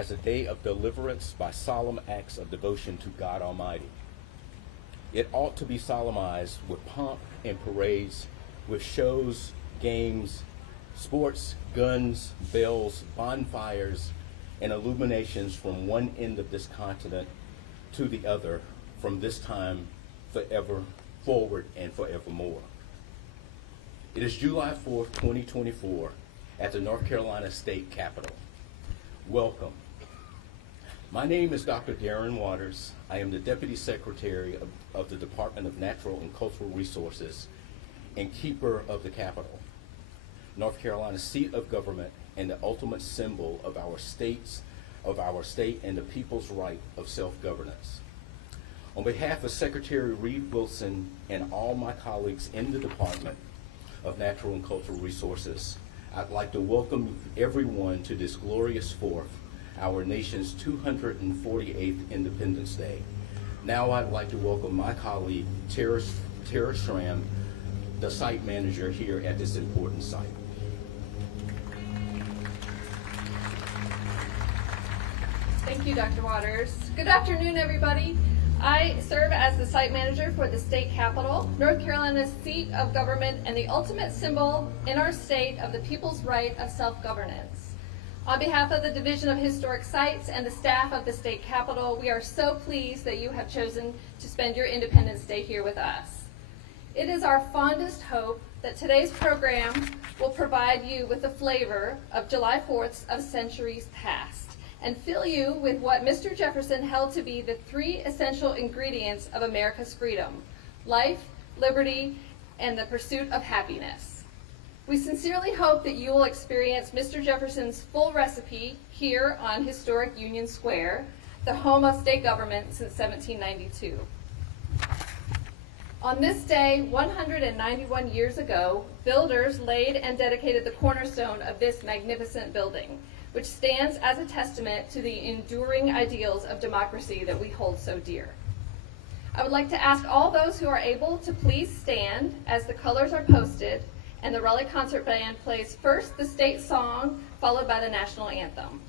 as a day of deliverance by solemn acts of devotion to God Almighty. It ought to be solemnized with pomp and parades, with shows, games, sports, guns, bells, bonfires, and illuminations from one end of this continent to the other, from this time forever forward and forevermore. It is July 4th, 2024, at the North Carolina State Capitol. Welcome. My name is Dr. Darren Waters. I am the Deputy Secretary of the Department of Natural and Cultural Resources and Keeper of the Capitol, North Carolina's seat of government and the ultimate symbol of our state and the people's right of self-governance. On behalf of Secretary Reed Wilson and all my colleagues in the Department of Natural and Cultural Resources, I'd like to welcome everyone to this glorious Fourth, our nation's 248th Independence Day. Now I'd like to welcome my colleague, Tara Schramm, the site manager here at this important site. Thank you, Dr. Waters. Good afternoon, everybody. I serve as the site manager for the state capitol, North Carolina's seat of government and the ultimate symbol in our state of the people's right of self-governance. On behalf of the Division of Historic Sites and the staff of the state capitol, we are so pleased that you have chosen to spend your Independence Day here with us. It is our fondest hope that today's program will provide you with the flavor of July 4ths of centuries past and fill you with what Mr. Jefferson held to be the three essential ingredients of America's freedom: life, liberty, and the pursuit of happiness. We sincerely hope that you will experience Mr. Jefferson's full recipe here on historic Union Square, the home of state government since 1792. On this day, 191 years ago, builders laid and dedicated the cornerstone of this magnificent building, which stands as a testament to the enduring ideals of democracy that we hold so dear. I would like to ask all those who are able to please stand as the colors are posted and the Raleigh Concert Band plays first the state song, followed by the national anthem.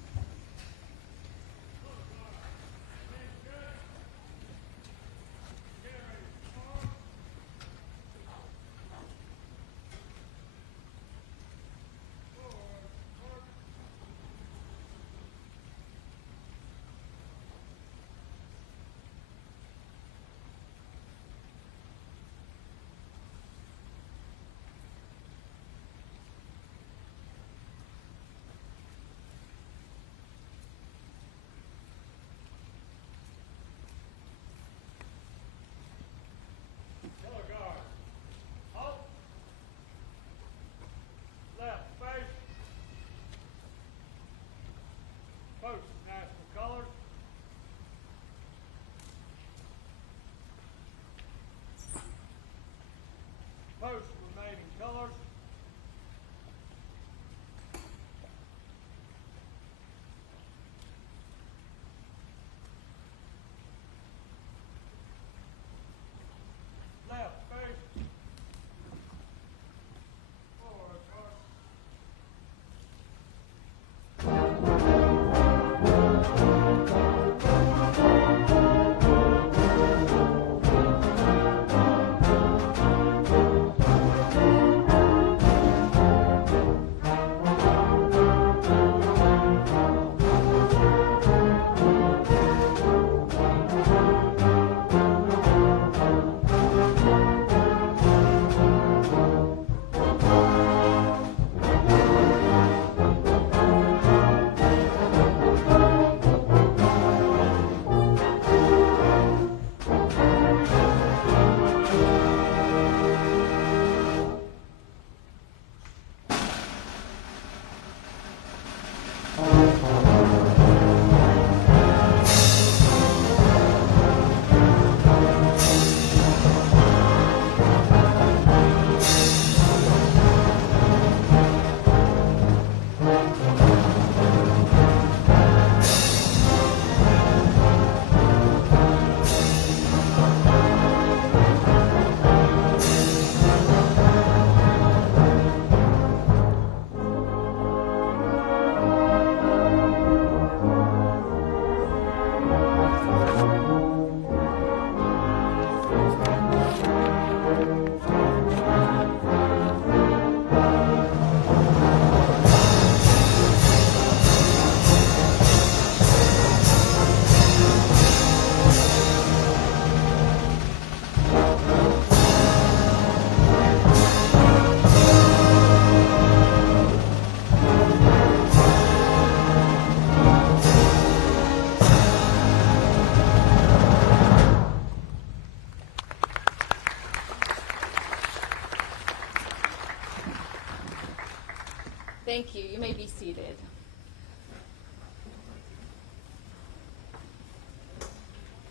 may be seated.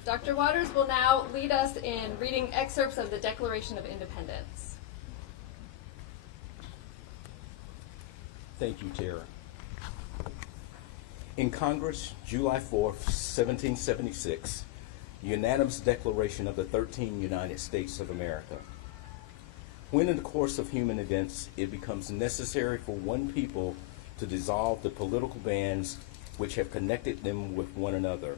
Dr. Waters will now lead us in reading excerpts of the Declaration of Independence. Thank you, Tara. In Congress, July 4th, 1776, unanimous declaration of the 13 United States of America. When in the course of human events it becomes necessary for one people to dissolve the political bands which have connected them with one another,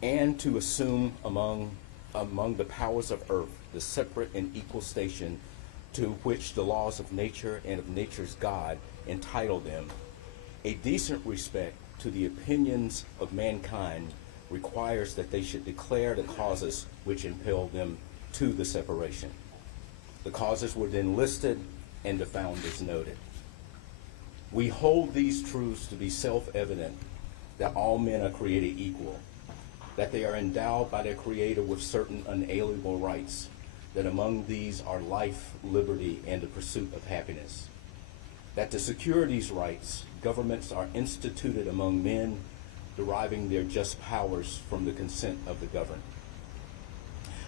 and to assume among the powers of earth the separate and equal station to which the laws of nature and of nature's God entitle them, a decent respect to the opinions of mankind requires that they should declare the causes which impel them to the separation. The causes were then listed and the founders noted. We hold these truths to be self-evident, that all men are created equal, that they are endowed by their Creator with certain unalienable rights, that among these are life, liberty, and the pursuit of happiness. That to secure these rights, governments are instituted among men, deriving their just powers from the consent of the governed.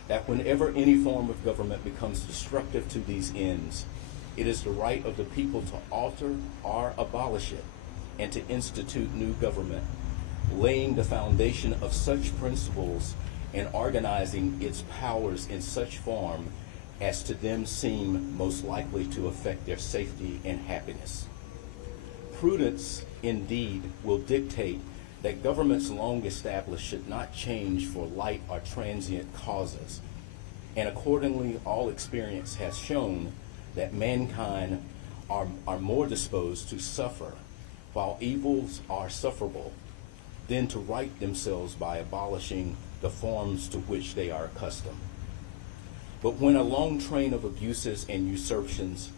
That whenever any form of government becomes destructive to these ends, it is the right of the people to alter or abolish it, and to institute new government, laying the foundation of such principles and organizing its powers in such form as to them seem most likely to affect their safety and happiness. Prudence, indeed, will dictate that governments long established should not change for light or transient causes, and accordingly all experience has shown that mankind are more disposed to suffer, while evils are sufferable, than to right themselves by abolishing the forms to which they are accustomed. But when a long train of abuses and usurpations,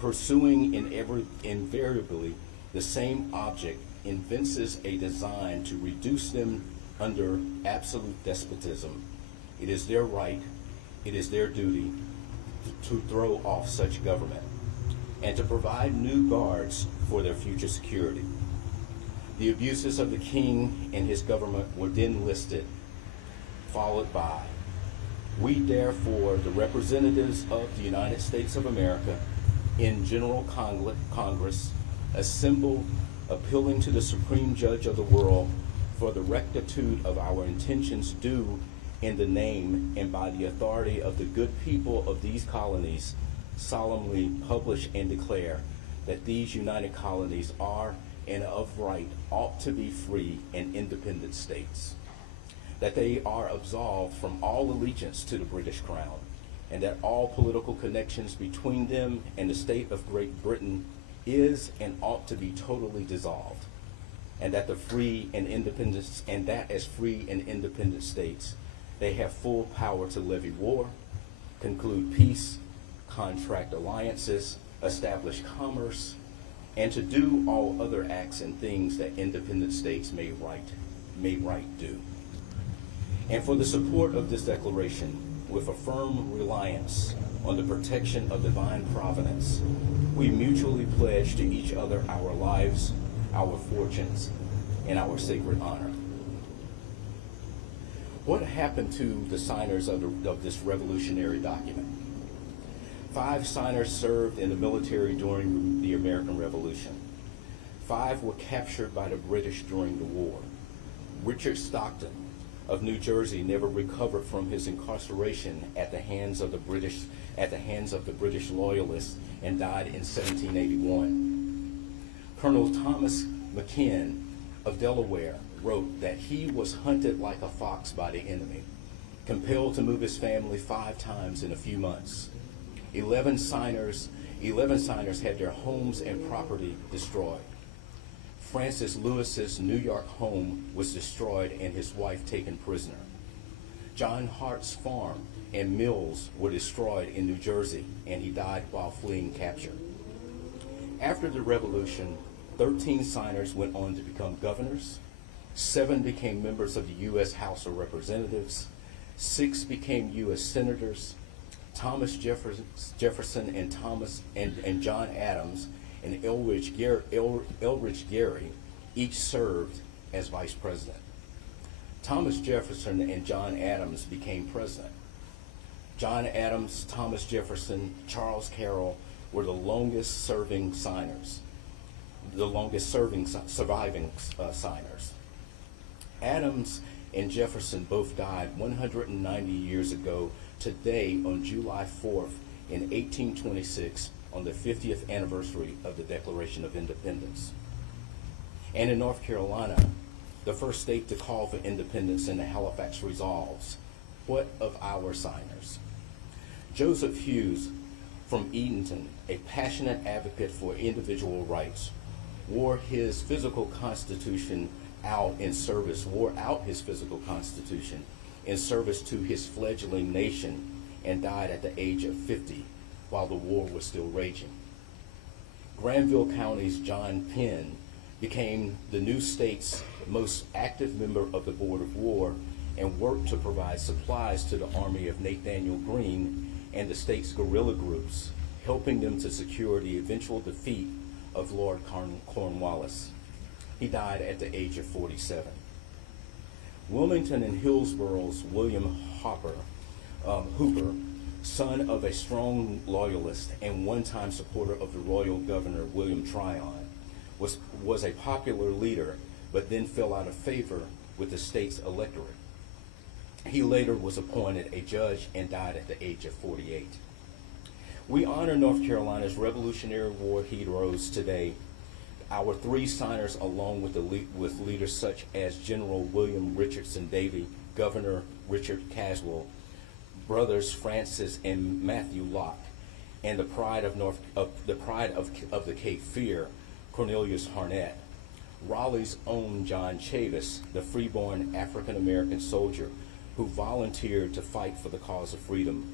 pursuing invariably the same object, evinces a design to reduce them under absolute despotism, it is their right, it is their duty to throw off such government and to provide new guards for their future security. The abuses of the king and his government were then listed, followed by, we therefore, the representatives of the United States of America in General Congress, assemble, appealing to the Supreme Judge of the world for the rectitude of our intentions due in the name and by the authority of the good people of these colonies, solemnly publish and declare that these united colonies are and of right ought to be free and independent states, that they are absolved from all allegiance to the British Crown, and that all political connections between them and the state of Great Britain is and ought to be totally dissolved, and that as free and independent states, they have full power to levy war, conclude peace, contract alliances, establish commerce, and to do all other acts and things that independent states may right do. And for the support of this declaration, with a firm reliance on the protection of divine providence, we mutually pledge to each other our lives, our fortunes, and our sacred honor. What happened to the signers of this revolutionary document? 5 signers served in the military during the American Revolution. 5 were captured by the British during the war. Richard Stockton of New Jersey never recovered from his incarceration at the hands of the British loyalists and died in 1781. Colonel Thomas McKinn of Delaware wrote that he was hunted like a fox by the enemy, compelled to move his family 5 times in a few months. 11 signers had their homes and property destroyed. Francis Lewis's New York home was destroyed and his wife taken prisoner. John Hart's farm and mills were destroyed in New Jersey, and he died while fleeing capture. After the Revolution, 13 signers went on to become governors, 7 became members of the U.S. House of Representatives, 6 became U.S. senators. Thomas Jefferson and John Adams and Elridge Gary each served as vice president. Thomas Jefferson and John Adams became president. John Adams, Thomas Jefferson, Charles Carroll were the longest surviving signers. Adams and Jefferson both died 190 years ago today on July 4th in 1826 on the 50th anniversary of the Declaration of Independence. And in North Carolina, the first state to call for independence in the Halifax Resolves, what of our signers? Joseph Hughes from Edenton, a passionate advocate for individual rights, wore out his physical constitution in service to his fledgling nation, and died at the age of 50 while the war was still raging. Granville County's John Penn became the new state's most active member of the Board of War and worked to provide supplies to the army of Nathaniel Greene and the state's guerrilla groups, helping them to secure the eventual defeat of Lord Cornwallis. He died at the age of 47. Wilmington and Hillsboro's William Hooper, son of a strong loyalist and one-time supporter of the royal governor William Tryon, was a popular leader, but then fell out of favor with the state's electorate. He later was appointed a judge and died at the age of 48. We honor North Carolina's Revolutionary War heroes today. Our three signers, along with leaders such as General William Richardson Davie, Governor Richard Caswell, brothers Francis and Matthew Locke, and the pride of the Cape Fear, Cornelius Harnett, Raleigh's own John Chavis, the freeborn African-American soldier who volunteered to fight for the cause of freedom,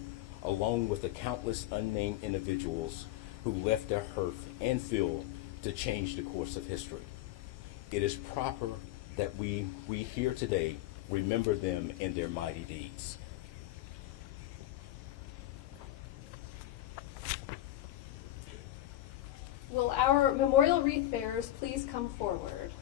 along with the countless unnamed individuals who left their hearth and field to change the course of history. It is proper that we here today remember them in their mighty deeds. Will our memorial wreath bearers please come forward?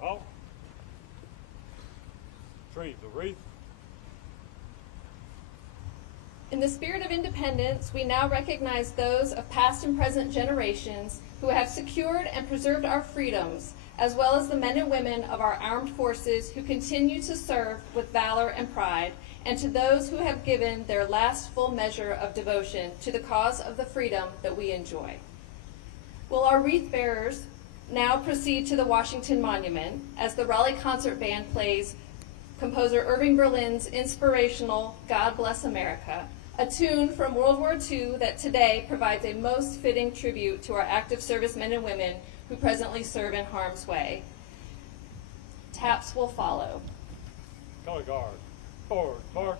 Halt. Retrieve the wreath. In the spirit of independence, we now recognize those of past and present generations who have secured and preserved our freedoms, as well as the men and women of our armed forces who continue to serve with valor and pride, and to those who have given their last full measure of devotion to the cause of the freedom that we enjoy. Will our wreath bearers now proceed to the Washington Monument as the Raleigh Concert Band plays composer Irving Berlin's inspirational God Bless America, a tune from World War II that today provides a most fitting tribute to our active servicemen and women who presently serve in harm's way. Taps will follow. Color guard. Forward, march.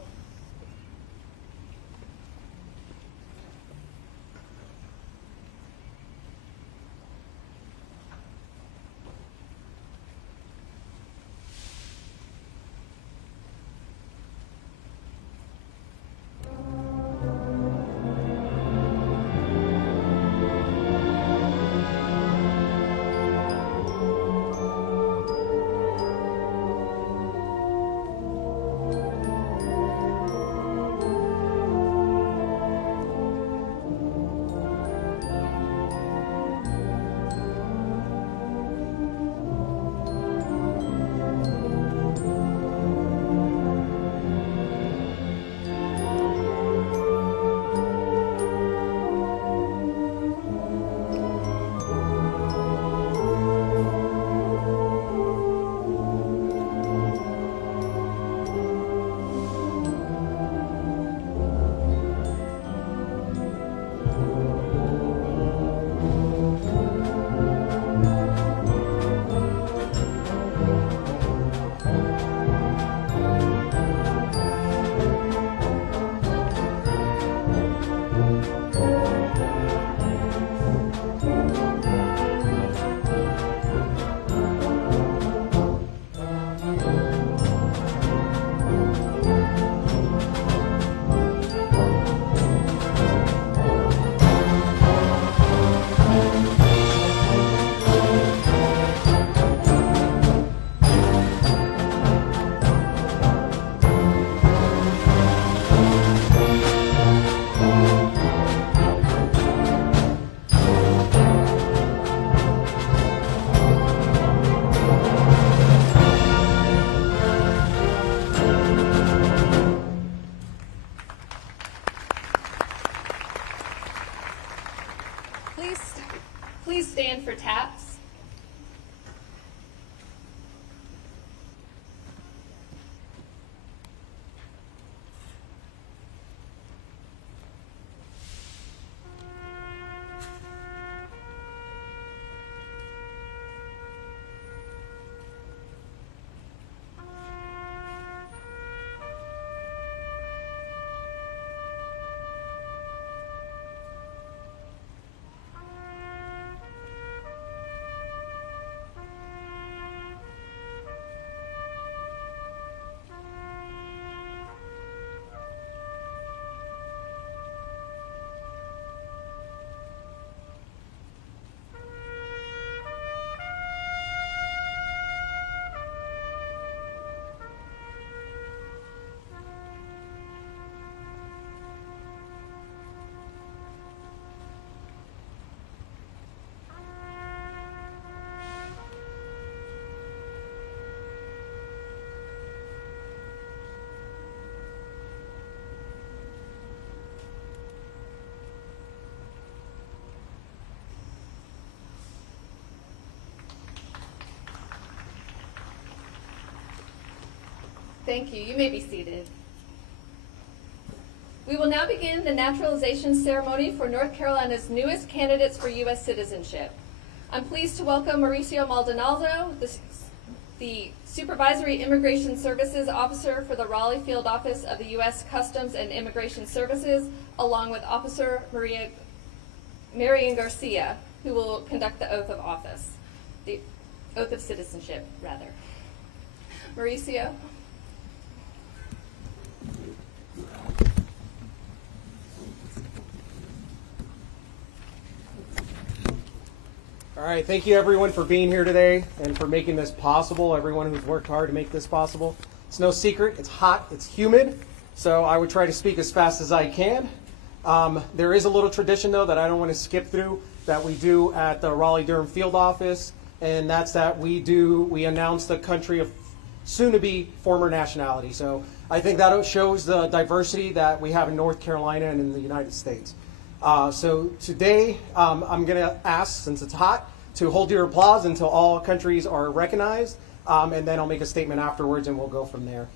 Please stand for taps. Thank you. You may be seated. We will now begin the naturalization ceremony for North Carolina's newest candidates for U.S. citizenship. I'm pleased to welcome Mauricio Maldonado, the Supervisory Immigration Services Officer for the Raleigh Field Office of the U.S. Customs and Immigration Services, along with Officer Marian Garcia, who will conduct the oath of office, the oath of citizenship, rather. Mauricio. All right, thank you everyone for being here today and for making this possible, everyone who's worked hard to make this possible. It's no secret, it's hot, it's humid, so I would try to speak as fast as I can. There is a little tradition though that I don't want to skip through that we do at the Raleigh-Durham Field Office, and that's that we announce the country of soon-to-be former nationality. So I think that shows the diversity that we have in North Carolina and in the United States. So today I'm going to ask, since it's hot, to hold your applause until all countries are recognized, and then I'll make a statement afterwards and we'll go from there.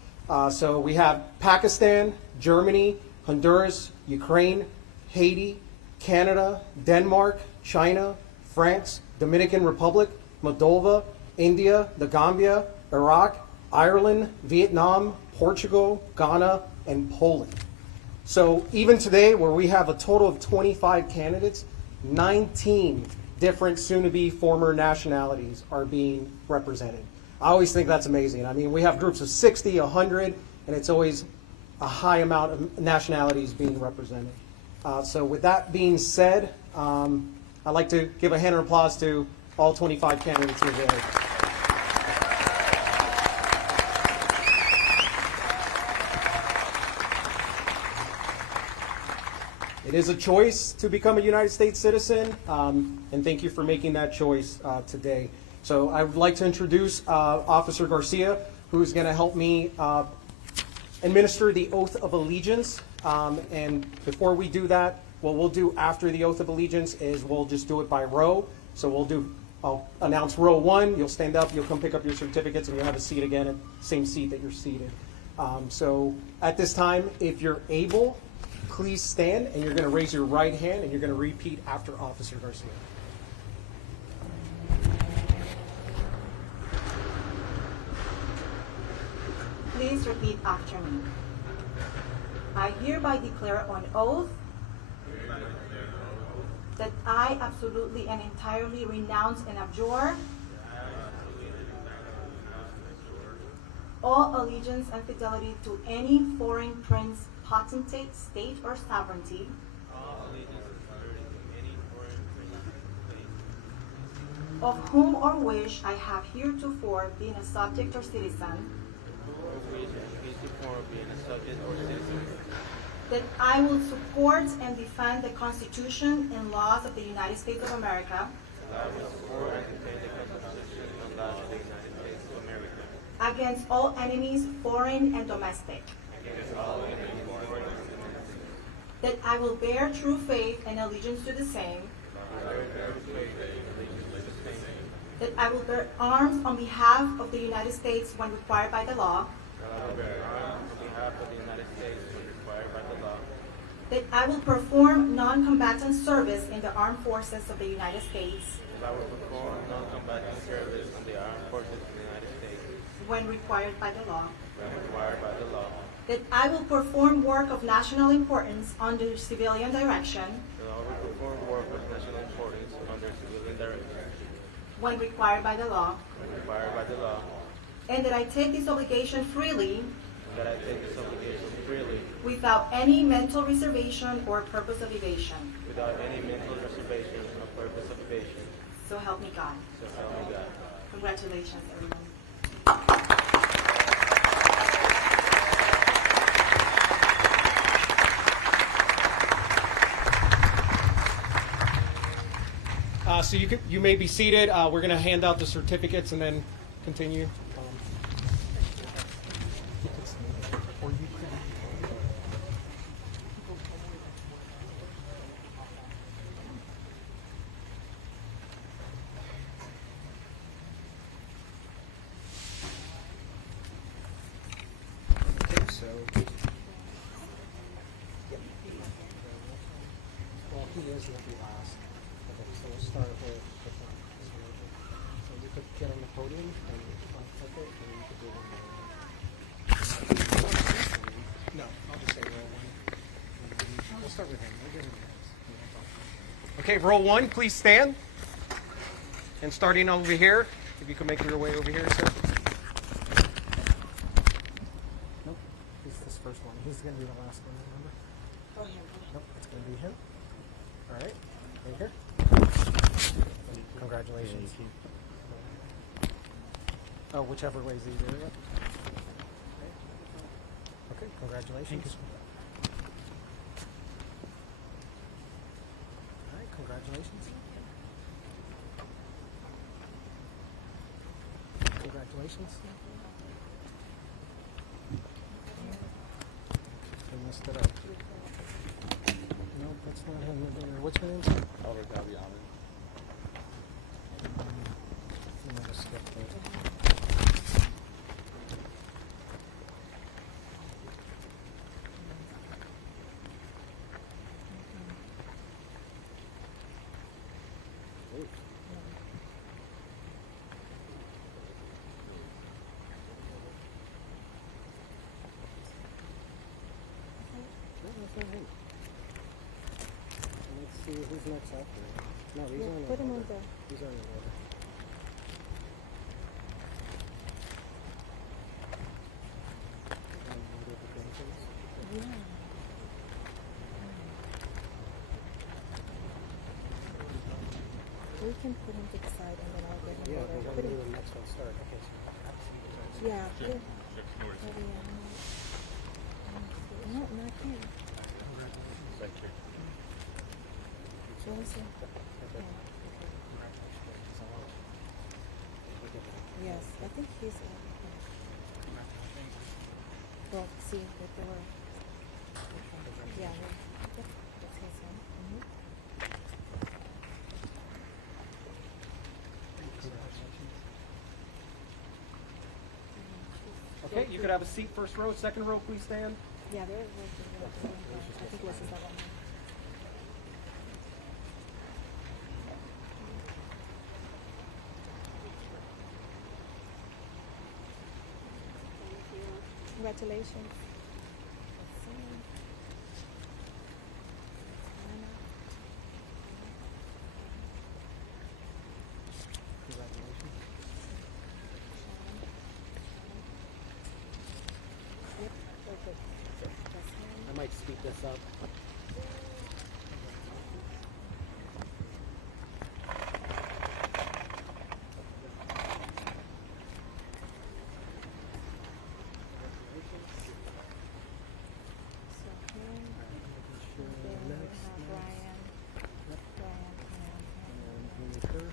So we have Pakistan, Germany, Honduras, Ukraine, Haiti, Canada, Denmark, China, France, Dominican Republic, Moldova, India, the Gambia, Iraq, Ireland, Vietnam, Portugal, Ghana, and Poland. So even today, where we have a total of 25 candidates, 19 different soon-to-be former nationalities are being represented. I always think that's amazing. I mean, we have groups of 60, 100, and it's always a high amount of nationalities being represented. So with that being said, I'd like to give a hand of applause to all 25 candidates here today. It is a choice to become a United States citizen, and thank you for making that choice today. So I would like to introduce Officer Garcia, who is going to help me administer the oath of allegiance. And before we do that, what we'll do after the oath of allegiance is we'll just do it by row. So I'll announce row 1, you'll stand up, you'll come pick up your certificates, and you'll have a seat again at the same seat that you're seated. So at this time, if you're able, please stand, and you're going to raise your right hand, and you're going to repeat after Officer Garcia. Please repeat after me. I hereby declare on oath that I absolutely and entirely renounce and abjure all allegiance and fidelity to any foreign prince, potentate, state, or sovereignty, of whom or which I have heretofore been a subject or citizen, that I will support and defend the Constitution and laws of the United States of America, against all enemies, foreign and domestic, that I will bear true faith and allegiance to the same, I will bear arms on behalf of the United States when required by the law. That I will bear arms on behalf of the United States when required by the law. That I will perform non-combatant service in the armed forces of the United States That I will perform non-combatant service in the armed forces of the United States when required by the law. when required by the law. That I will perform work of national importance under civilian direction That I will perform work of national importance under civilian direction when required by the law. when required by the law. And that I take this obligation freely That I take this obligation freely without any mental reservation or purpose of evasion. without any mental reservation or purpose of evasion. So help me God. So help me God. Congratulations, everyone. So you may be seated. We're going to hand out the certificates and then continue. Okay, so. Well, he is going to be last. Okay, so we'll start with the front. So you could get on the podium and click it, and you could do one more. No, I'll just say roll one. We'll start with him. We'll get him next. Okay, roll one, please stand. And starting over here, if you could make your way over here, sir. Nope, he's this first one. He's going to be the last one, remember? Nope, it's going to be him. All right, right here. Congratulations. Oh, whichever way is easier. Yeah. Okay, congratulations. All right, congratulations. Congratulations. I messed it up. No, that's not him. What's your name? Albert Gaviano. I'm gonna skip that. Let's see who's next after. No, these aren't in Put him order. on there. These aren't in order. We can put him to the side and then I'll get him Yeah, later. we're Put going to him- do the next one start. Okay, so Yeah, put him. No, not him. Thank you. Johnson. Yes, I think he's well, see, the door. Yeah, that's his one. Okay, you could have a seat first row. Second row, please stand. Yeah, there was I think this is that one. Congratulations. Congratulations. Yep, perfect. That's him. I might speed this up. So him, and then we have Ryan. Ryan, and him.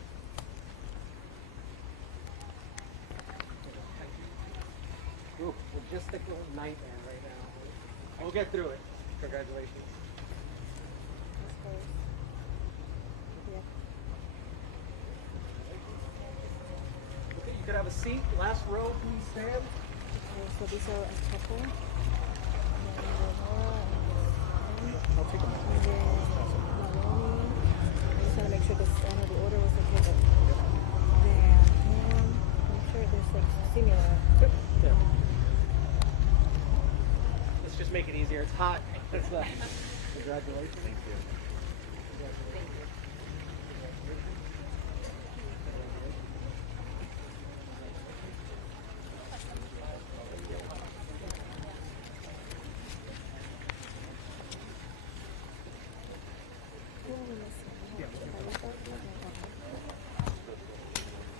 Ooh, logistical nightmare right now. We'll get through it. Congratulations. That's first. Yep. have a seat. Last row, please stand. Okay, so these are a couple. And then Lenora and I'll take them. then Maloney. I just want to make sure this, I know the order was okay, but then him. Make sure there's like similar. Yep. Yeah. Let's just make it easier. It's hot. That's congratulations. Thank you.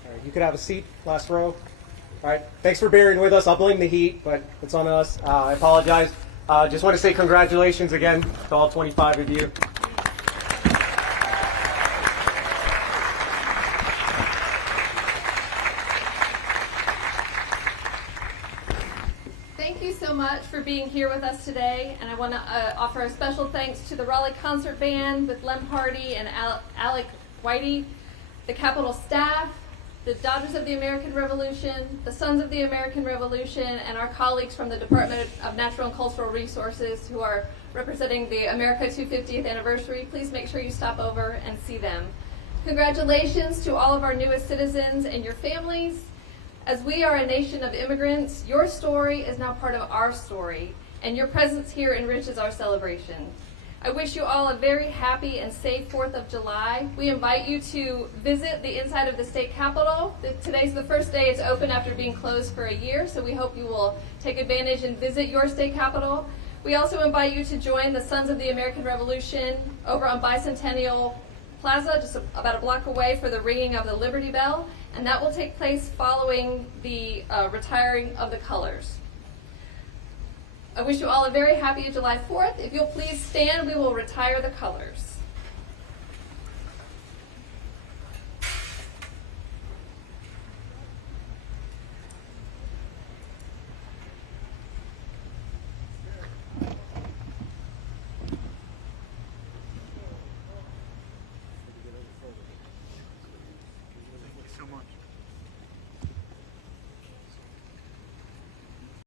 All right, you could have a seat, last row. All right, thanks for bearing with us. I'll blame the heat, but it's on us. I apologize. Just want to say congratulations again to all 25 of you. Thank you so much for being here with us today, and I want to offer a special thanks to the Raleigh Concert Band with Lem Hardy and Alec Whitey, the Capitol staff, the Daughters of the American Revolution, the Sons of the American Revolution, and our colleagues from the Department of Natural and Cultural Resources who are representing the America 250th anniversary. Please make sure you stop over and see them. Congratulations to all of our newest citizens and your families. As we are a nation of immigrants, your story is now part of our story, and your presence here enriches our celebration. I wish you all a very happy and safe 4th of July. We invite you to visit the inside of the state capitol. Today's the first day it's open after being closed for a year, so we hope you will take advantage and visit your state capitol. We also invite you to join the Sons of the American Revolution over on Bicentennial Plaza, just about a block away, for the ringing of the Liberty Bell, and that will take place following the retiring of the colors. I wish you all a very happy July 4th. If you'll please stand, we will retire the colors.